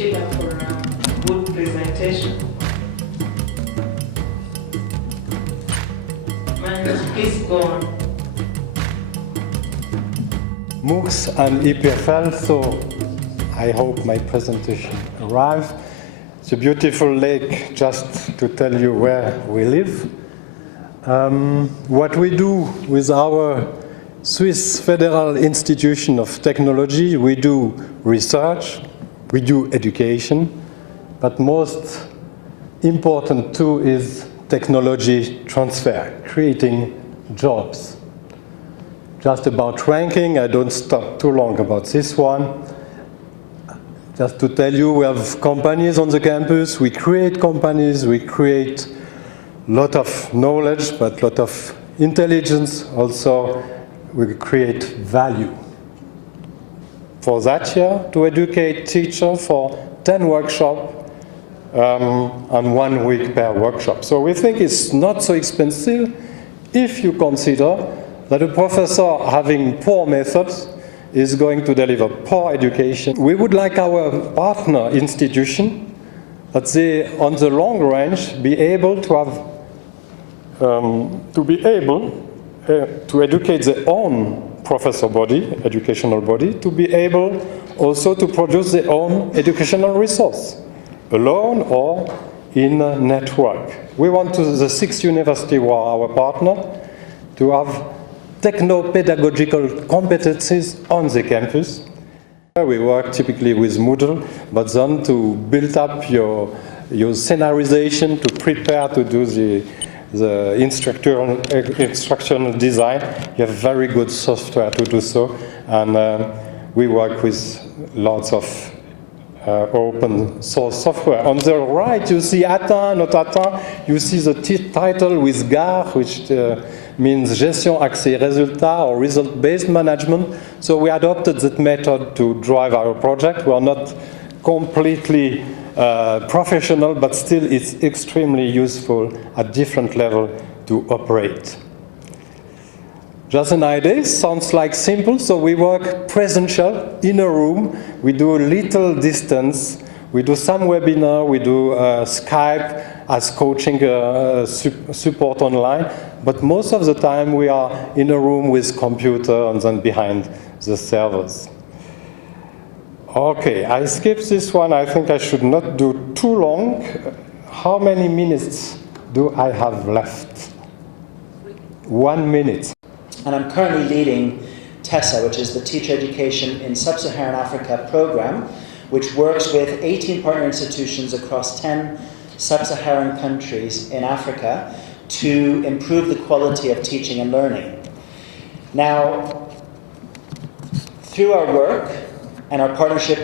Sheila for a good presentation. Marius, please go on. MOOCs and ÉPFL, so I hope my presentation arrives. It's a beautiful lake, just to tell you where we live. What we do with our Swiss Federal Institution of Technology, we do research, we do education, but most important too is technology transfer, creating jobs. Just about ranking, I don't stop too long about this one. Just to tell you, we have companies on the campus, we create companies, we create a lot of knowledge, but a lot of intelligence. Also, we create value. For that year, to educate teachers for 10 workshops and 1 week per workshop. So we think it's not so expensive if you consider that a professor having poor methods is going to deliver poor education. We would like our partner institution that they, on the long range, be able to have, to educate their own professor body, educational body, to be able also to produce their own educational resource, alone or in a network. We want to, the 6 universities who are our partner, to have techno-pedagogical competencies on the campus. We work typically with Moodle, but then to build up your scenarization, to prepare to do the instructional design, you have very good software to do so. And we work with lots of open source software. On the right, you see atteint, not atteint. You see the title with GAR, which means Gestion Accès Résultat, or result-based management. So we adopted that method to drive our project. We are not completely professional, but still it's extremely useful at different levels to operate. Just an idea, sounds like simple, so we work presential in a room, we do a little distance, we do some webinar, we do Skype as coaching support online, but most of the time we are in a room with computer and then behind the servers. Okay, I skipped this one, I think I should not do too long. How many minutes do I have left? 1 minute. And I'm currently leading TESA, which is the Teacher Education in Sub-Saharan Africa program, which works with 18 partner institutions across 10 sub-Saharan countries in Africa to improve the quality of teaching and learning. Now, through our work and our partnership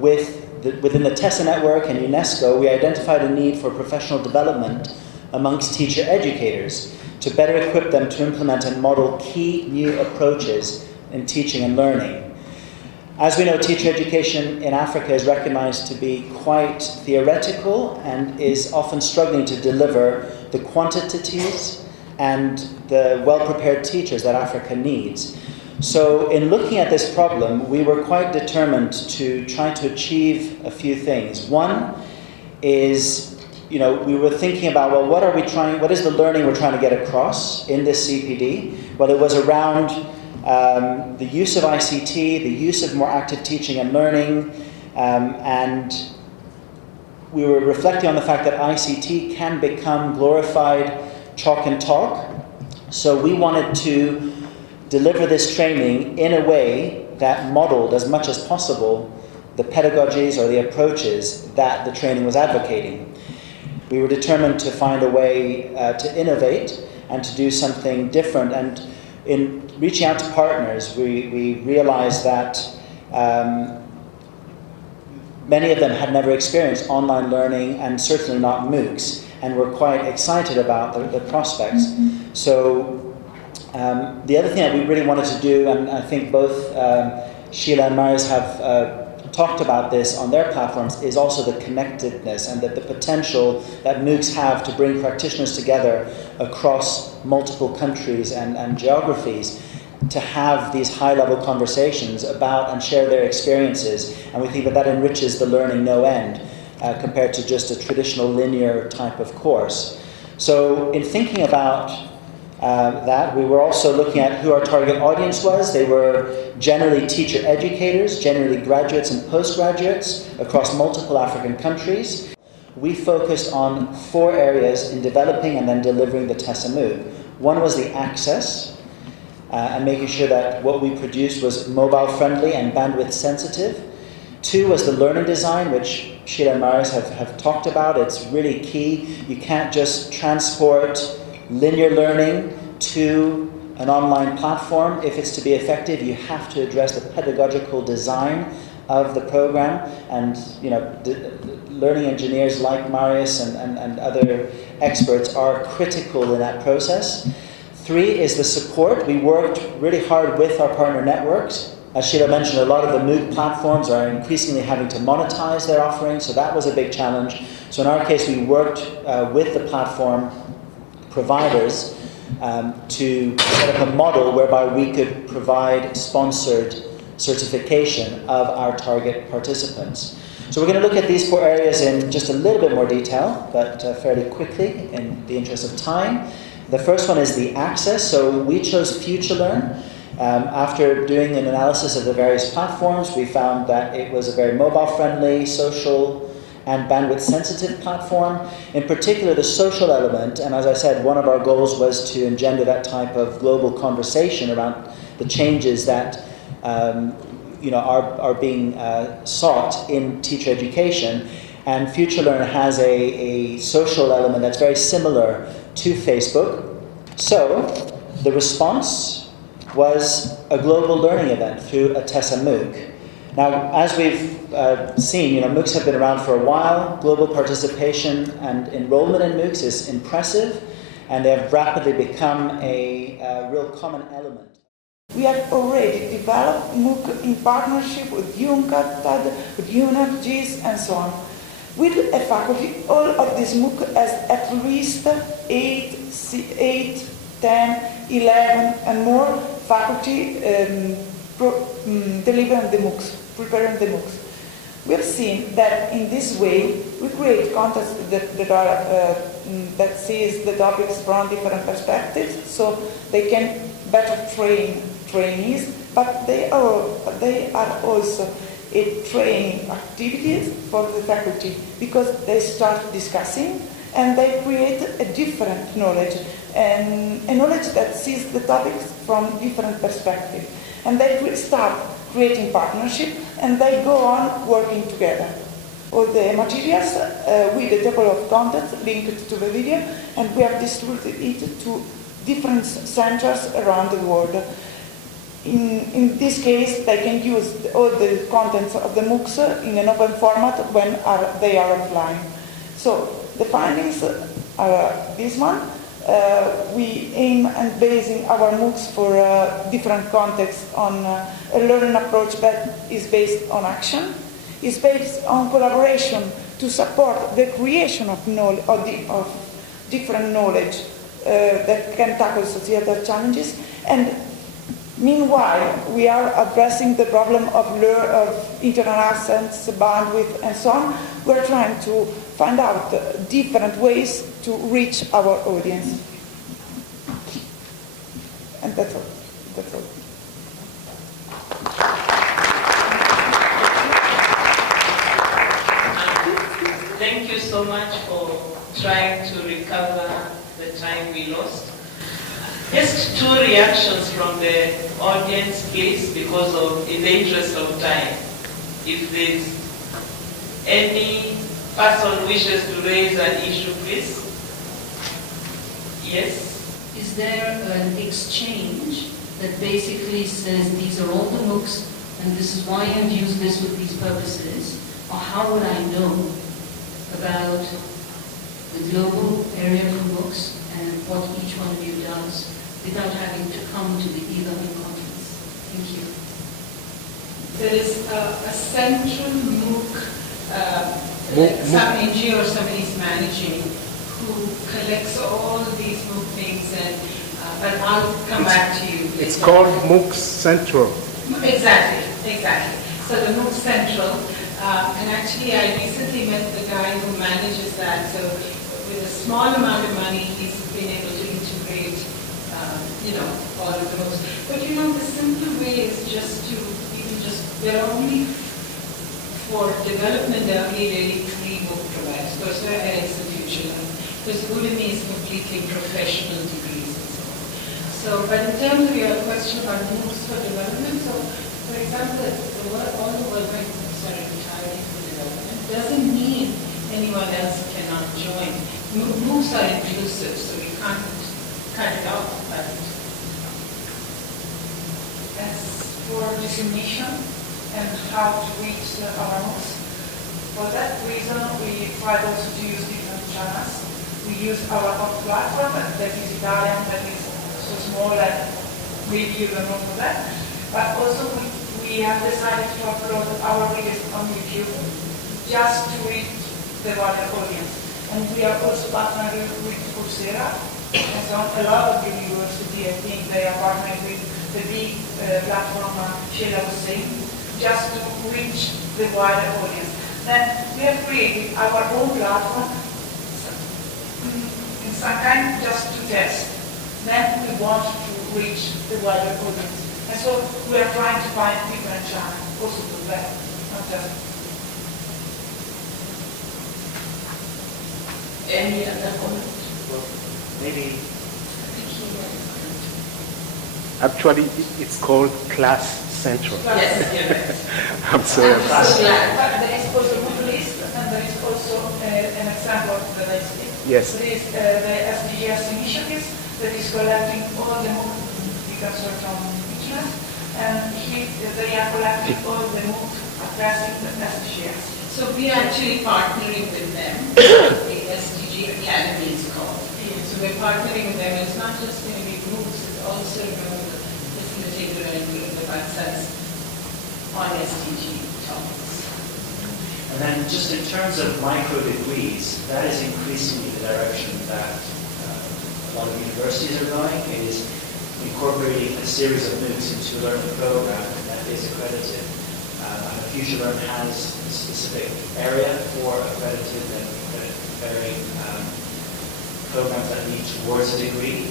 within the TESA network and UNESCO, we identified a need for professional development amongst teacher educators to better equip them to implement and model key new approaches in teaching and learning. As we know, teacher education in Africa is recognized to be quite theoretical and is often struggling to deliver the quantities and the well-prepared teachers that Africa needs. So in looking at this problem, we were quite determined to try to achieve a few things. One is, we were thinking about, well, what is the learning we're trying to get across in this CPD? Well, it was around the use of ICT, the use of more active teaching and learning, and we were reflecting on the fact that ICT can become glorified chalk and talk. So we wanted to deliver this training in a way that modeled as much as possible the pedagogies or the approaches that the training was advocating. We were determined to find a way to innovate and to do something different. And in reaching out to partners, we realized that many of them had never experienced online learning and certainly not MOOCs, and were quite excited about the prospects. Mm-hmm. So the other thing that we really wanted to do, and I think both Sheila and Marius have talked about this on their platforms, is also the connectedness and the potential that MOOCs have to bring practitioners together across multiple countries and geographies. to have these high-level conversations about and share their experiences, and we think that that enriches the learning no end compared to just a traditional linear type of course. So in thinking about that, we were also looking at who our target audience was. They were generally teacher educators, generally graduates and postgraduates across multiple African countries. We focused on 4 areas in developing and then delivering the TESA MOOC. One was the access, and making sure that what we produced was mobile friendly and bandwidth sensitive. 2 was the learning design, which Sheila and Marius have talked about. It's really key. You can't just transport linear learning to an online platform. If it's to be effective, you have to address the pedagogical design of the program, and the learning engineers like Marius and other experts are critical in that process. 3 is the support. We worked really hard with our partner networks. As Sheila mentioned, a lot of the MOOC platforms are increasingly having to monetize their offerings, so that was a big challenge. So in our case, we worked with the platform providers to set up a model whereby we could provide sponsored certification of our target participants. So we're going to look at these 4 areas in just a little bit more detail, but fairly quickly in the interest of time. The first one is the access. So we chose FutureLearn. After doing an analysis of the various platforms, we found that it was a very mobile-friendly, social, and bandwidth-sensitive platform. In particular, the social element, and as I said, one of our goals was to engender that type of global conversation around the changes that are being sought in teacher education. And FutureLearn has a social element that's very similar to Facebook. So the response was a global learning event through a TESA MOOC. Now, as we've seen, MOOCs have been around for a while. Global participation and enrollment in MOOCs is impressive, and they have rapidly become a real common element. We have already developed MOOC in partnership with UNCTAD, with UNRGs, and so on. With a faculty, all of this MOOC has at least 8, 10, 11, and more faculty delivering the MOOCs, preparing the MOOCs. We have seen that in this way we create contents that sees the topics from different perspectives, so they can better train trainees, but they are also a training activities for the faculty, because they start discussing and they create a different knowledge, and a knowledge that sees the topics from different perspectives. And they start creating partnership, and they go on working together. All the materials with a table of contents linked to the video, and we have distributed it to different centers around the world. In this case, they can use all the contents of the MOOCs in an open format when they are offline. So the findings are this one. We aim at basing our MOOCs for different contexts on a learning approach that is based on action, is based on collaboration to support the creation of knowledge, of different knowledge that can tackle societal challenges. And meanwhile, we are addressing the problem of internet access, bandwidth, and so on. We're trying to find out different ways to reach our audience. And that's all. That's all. Thank you so much for trying to recover the time we lost. Just 2 reactions from the audience, please, in the interest of time. If there's any person wishes to raise an issue, please. Yes? Is there an exchange that basically says these are all the MOOCs and this is why I've used this with these purposes? Or how would I know about the global area for MOOCs and what each one of you does without having to come to the eLearning conference? Thank you. There is a central MOOC some NGO or somebody is managing, who collects all these MOOC things and but I'll come back to you. It's called MOOCs Central. Exactly. So the MOOC Central, and actually I recently met the guy who manages that. So with a small amount of money, he's been able to integrate, all of the MOOCs. But the simple way is just to there are only for development there are really 3 MOOC providers. Coursera, edX, and FutureLearn. Because Polimi is completely professional degrees and so on. So, but in terms of your question about MOOCs for development, so for example, all the world bank MOOCs are entirely for development. Doesn't mean anyone else cannot join. MOOCs are inclusive, so we can't cut it off. But as for definition and how to reach our MOOCs, for that reason we tried also to use different channels. We use our own platform that is Italian, that is so small and maybe you don't know for that. But also we have decided to upload our videos on YouTube just to reach the wider audience. And we are also partnering with Coursera and so on. A lot of the university, I think they are partnering with the big platform Sheila was saying, just to reach the wider audience. Then we have created our own platform in some kind just to test. Then we want to reach the wider audience. And so we are trying to find different channels also for that, not just. Any other comments? Well, maybe. Actually, it's called Class Central. Yes, you're right. I'm sorry. I'm so glad. But there is also a good list, and there is also an example that I speak. Yes. There is the SDGs initiatives that is collecting all the MOOC, you can search on internet, and they are collecting all the MOOC addressing the SDGs. So we are actually partnering with them. The SDG Academy is called. So we're partnering with them. It's not just going to be MOOCs, it's also going to facilitate the access on SDG topics. And then just in terms of micro degrees, that is increasingly the direction that a lot of universities are going. It is incorporating a series of MOOCs into a learning program that is accredited. And FutureLearn has a specific area for accredited and preparing programs that lead towards a degree.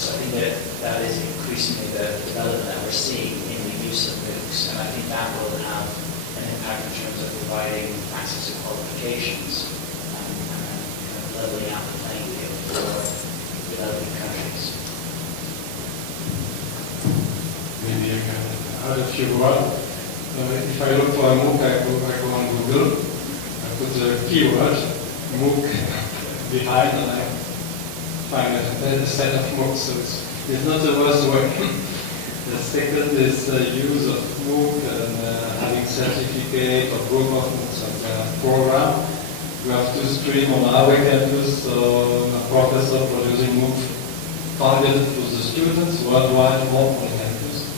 So I think that is increasingly the development that we're seeing in the use of MOOCs, and I think that will have an impact in terms of providing access to qualifications and leveling out the playing field for developing countries. Maybe I can add a few words. If I look for a MOOC, I go on Google, I put the keyword MOOC behind, and I find a set of MOOCs. So it's not the worst way. The second is the use of MOOC and having certificate or group of MOOCs as a program. We have 2 streams on our campus, so a professor producing MOOC targeted for the students worldwide, more on campus.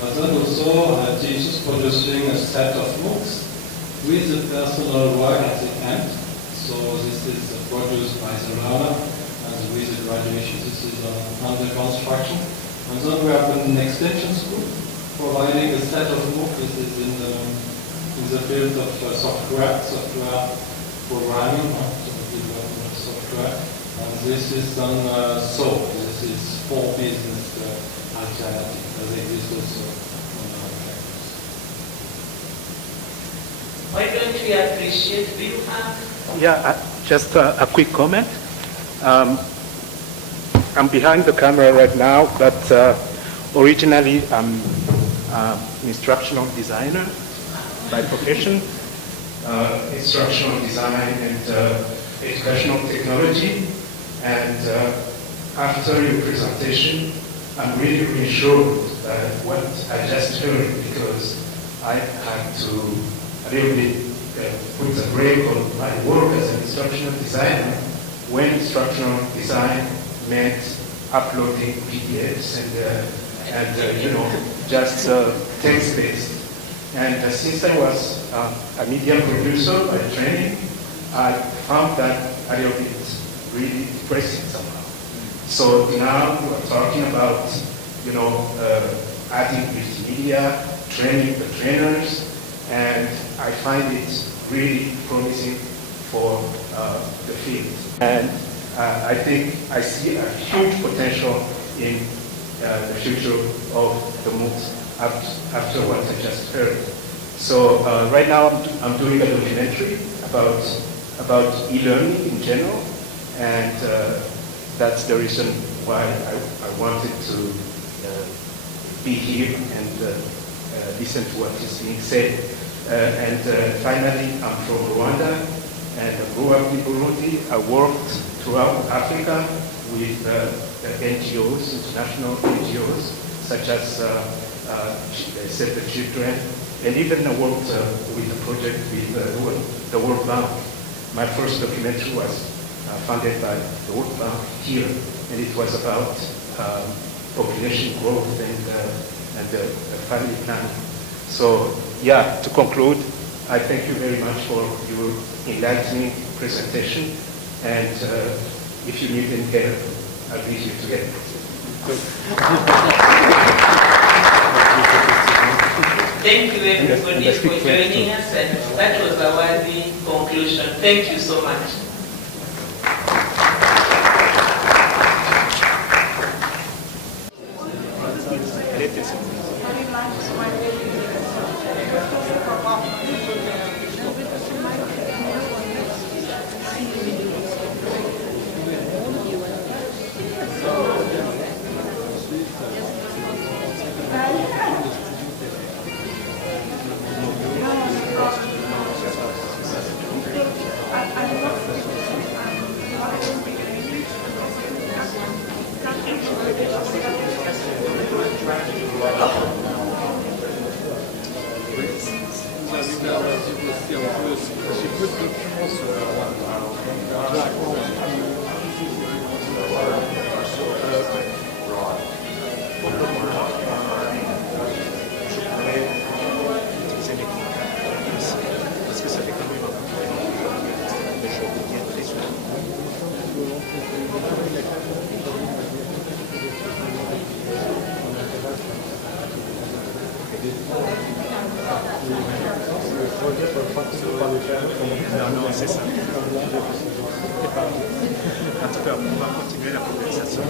But then also teachers producing a set of MOOCs with the personal work at the end. So this is produced by the learner, and with the graduation this is under construction. And then we have an extension school providing a set of MOOCs. This is in the field of software programming, development of software. And this is done this is for business alternative that exists also on our campus. Why don't we appreciate, do you have? Yeah, just a quick comment. I'm behind the camera right now, but originally I'm an instructional designer by profession. Instructional design and educational technology. And after your presentation, I'm really reassured that what I just heard, because I had to a little bit put a break on my work as an instructional designer when instructional design meant uploading PDFs and just text-based. And since I was a media producer by training, I found that a little bit really depressing somehow. So now we're talking about, adding multimedia, training the trainers, and I find it really promising for the field. And I think I see a huge potential in the future of the MOOCs after what I just heard. So right now I'm doing a documentary about e-learning in general, and that's the reason why I wanted to be here and listen to what is being said. And finally, I'm from Rwanda, and I grew up in Burundi. I worked throughout Africa with NGOs, international NGOs, such as Save the Children, and even I worked with a project with the World Bank. My first documentary was funded by the World Bank here, and it was about population growth and family planning. So, yeah, to conclude, I thank you very much for your enlightening presentation, and if you need any help, I'll be here to help. Thank you everybody for joining us, and that was a worthy conclusion. Thank you so much. Non, c'est ça. En tout cas, on va continuer la conversation.